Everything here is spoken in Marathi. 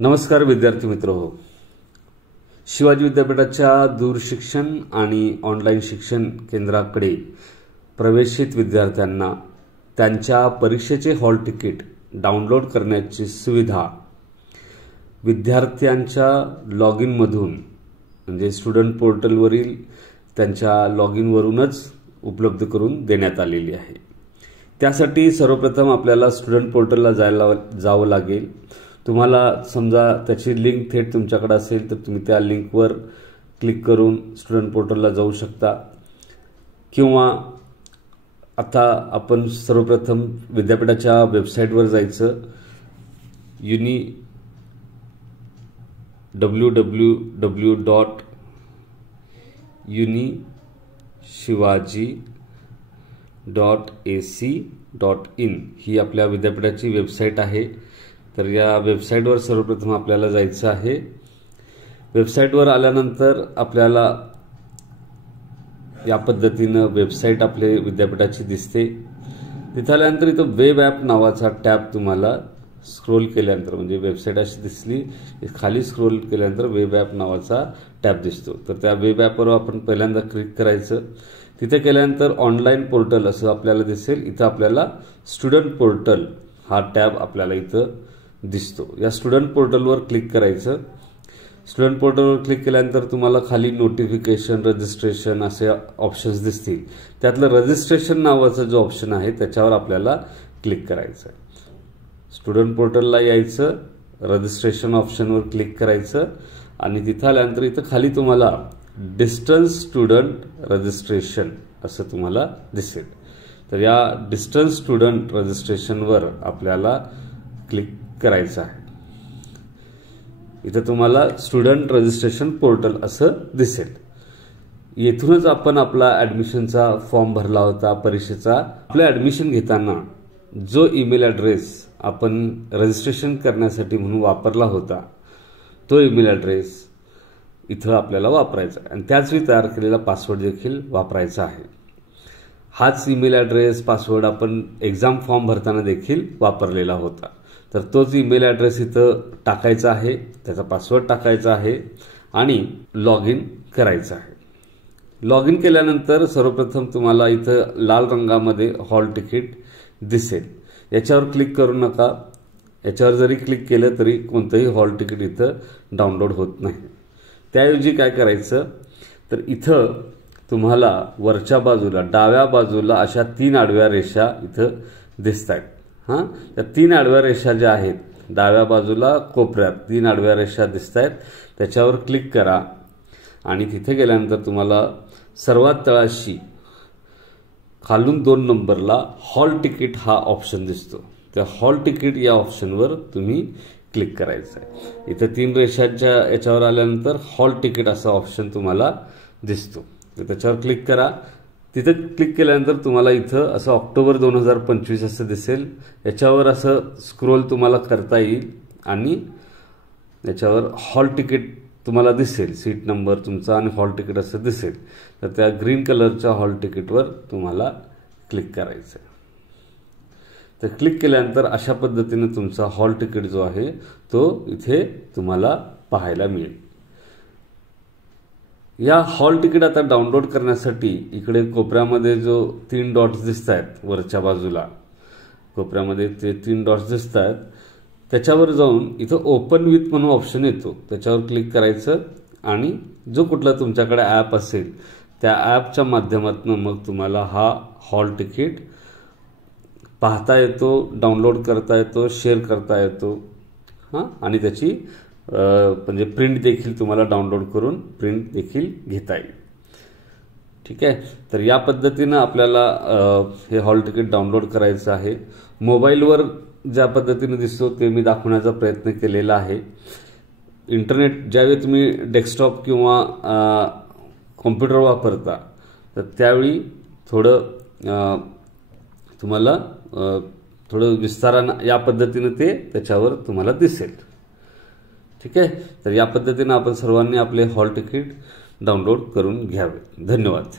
नमस्कार विद्यार्थी मित्रहो, शिवाजी विद्यापीठाच्या दूरशिक्षण आणि ऑनलाईन शिक्षण केंद्राकडे प्रवेशित विद्यार्थ्यांना त्यांच्या परीक्षेचे हॉल तिकीट डाउनलोड करण्याची सुविधा विद्यार्थ्यांच्या लॉग इन मधून म्हणजे स्टुडंट पोर्टलवरील त्यांच्या लॉग इन वरूनच उपलब्ध करून देण्यात आलेली आहे। त्यासाठी सर्वप्रथम आपल्याला स्टुडंट पोर्टलला जावं लागेल। तुम्हाला समजा त्याची लिंक थेट तुमच्याकडे असेल तर तुम्ही त्या लिंकवर क्लिक करून स्टुडंट पोर्टलला जाऊ शकता, किंवा आता आपण सर्वप्रथम विद्यापीठाच्या वेबसाईटवर जायचं। www.unishivaji.ac.in ही आपल्या विद्यापीठाची वेबसाईट आहे। तर या वेबसाईटवर सर्वप्रथम आपल्याला जायचं आहे। वेबसाईटवर आल्यानंतर आपल्याला या पद्धतीने वेबसाईट आपले विद्यापीठाची दिसते। तिथे आल्यानंतर इथं वेब ॲप नावाचा टॅब तुम्हाला स्क्रोल केल्यानंतर म्हणजे वेबसाईट अशी दिसली, खाली स्क्रोल केल्यानंतर वेब ॲप नावाचा टॅब दिसतो। तर त्या वेब ॲपवर आपण पहिल्यांदा क्लिक करायचं। तिथे केल्यानंतर ऑनलाईन पोर्टल असं आपल्याला दिसेल। इथं आपल्याला स्टुडंट पोर्टल हा टॅब आपल्याला इथं दिसतो। या स्टुडंट पोर्टलवर क्लिक करायचं। स्टुडंट पोर्टलवर क्लिक केल्यानंतर तुम्हाला खाली नोटिफिकेशन, रजिस्ट्रेशन असे ऑप्शन्स दिसतील। त्यातलं रजिस्ट्रेशन नावाचा जो ऑप्शन आहे त्याच्यावर आपल्याला क्लिक करायचं। स्टुडंट पोर्टलला यायचं, रजिस्ट्रेशन ऑप्शनवर क्लिक करायचं आणि तिथं आल्यानंतर इथं खाली तुम्हाला डिस्टन्स स्टुडंट रजिस्ट्रेशन असं तुम्हाला दिसेल। तर या डिस्टन्स स्टुडंट रजिस्ट्रेशनवर आपल्याला क्लिक करायचं आहे। इथं तुम्हाला स्टुडंट रजिस्ट्रेशन पोर्टल असं दिसेल। येथूनच आपण आपला ॲडमिशनचा फॉर्म भरला होता परीक्षेचा। आपलं ॲडमिशन घेताना जो ईमेल ॲड्रेस आपण रजिस्ट्रेशन करण्यासाठी म्हणून वापरला होता तो ईमेल ॲड्रेस इथं आपल्याला वापरायचा आणि त्याच वेळी तयार केलेला पासवर्ड देखील वापरायचा आहे। हाच ईमेल ॲड्रेस पासवर्ड आपण एक्झाम फॉर्म भरताना देखील वापरलेला होता। तर तोच ईमेल ॲड्रेस इथं टाकायचा आहे, त्याचा पासवर्ड टाकायचा आहे आणि लॉग इन करायचं आहे। लॉग इन केल्यानंतर सर्वप्रथम तुम्हाला इथं लाल रंगामध्ये हॉल तिकीट दिसेल। याच्यावर क्लिक करू नका। याच्यावर जरी क्लिक केलं तरी कोणतंही हॉल तिकीट इथं डाउनलोड होत नाही। त्याऐवजी काय करायचं तर इथं तुम्हाला वरच्या बाजूला डाव्या बाजूला अशा 3 आडव्या रेषा इथं दिसतायत। त्या 3 आडव्या रेषा ज्या आहेत डाव्या बाजूला कोपऱ्यात 3 आडव्या रेषा दिसतायत, त्याच्यावर क्लिक करा आणि तिथे गेल्यानंतर तुम्हाला सर्वात तळाशी खालून 2 नंबरला हॉल तिकीट हा ऑप्शन दिसतो। त्या हॉल तिकीट या ऑप्शनवर तुम्ही क्लिक करायचं आहे। इथं 3 रेषांच्या याच्यावर आल्यानंतर हॉल तिकीट असा ऑप्शन तुम्हाला दिसतो, तर त्याच्यावर क्लिक करा। तिथं क्लिक केल्यानंतर तुम्हाला इथं असं ऑक्टोबर 2025 असं दिसेल। याच्यावर असं स्क्रोल तुम्हाला करता येईल आणि याच्यावर हॉल तिकीट तुम्हाला दिसेल, सीट नंबर तुमचा आणि हॉल तिकीट असं दिसेल। तर त्या ग्रीन कलरच्या हॉल तिकीटवर तुम्हाला क्लिक करायचं आहे। तर क्लिक केल्यानंतर अशा पद्धतीने तुमचा हॉल तिकीट जो आहे तो इथे तुम्हाला पाहायला मिळेल। या हॉल तिकीट आता डाउनलोड करण्यासाठी इकडे कोपऱ्यामध्ये जो 3 डॉट्स दिसत आहेत वरच्या बाजूला, कोपऱ्यामध्ये ते 3 डॉट्स दिसत आहेत, त्याच्यावर जाऊन इथं ओपन विथ म्हणून ऑप्शन येतो, त्याच्यावर क्लिक करायचं आणि जो कुठला तुमच्याकडे ॲप असेल त्या ॲपच्या माध्यमातून मग तुम्हाला हा हॉल तिकीट पाहता येतो, डाउनलोड करता येतो, शेअर करता येतो आणि त्याची म्हणजे प्रिंट देखील तुम्हाला डाउनलोड करून प्रिंट देखील घेता येईल। ठीक आहे, तर या पद्धतीने आपल्याला हे हॉल तिकीट डाउनलोड करायचं आहे। मोबाईलवर ज्या पद्धतीने दिसतो ते मी दाखवण्याचा प्रयत्न केलेला आहे। इंटरनेट ज्यावेळी तुम्ही डेस्कटॉप किंवा कॉम्प्युटर वापरता तर त्यावेळी थोडं तुम्हाला थोडं विस्तारानं या पद्धतीने ते त्याच्यावर तुम्हाला दिसेल। ठीक आहे, तर या पद्धतीने आपण सर्वांनी आपले हॉल तिकीट डाउनलोड करून घ्यावे। धन्यवाद।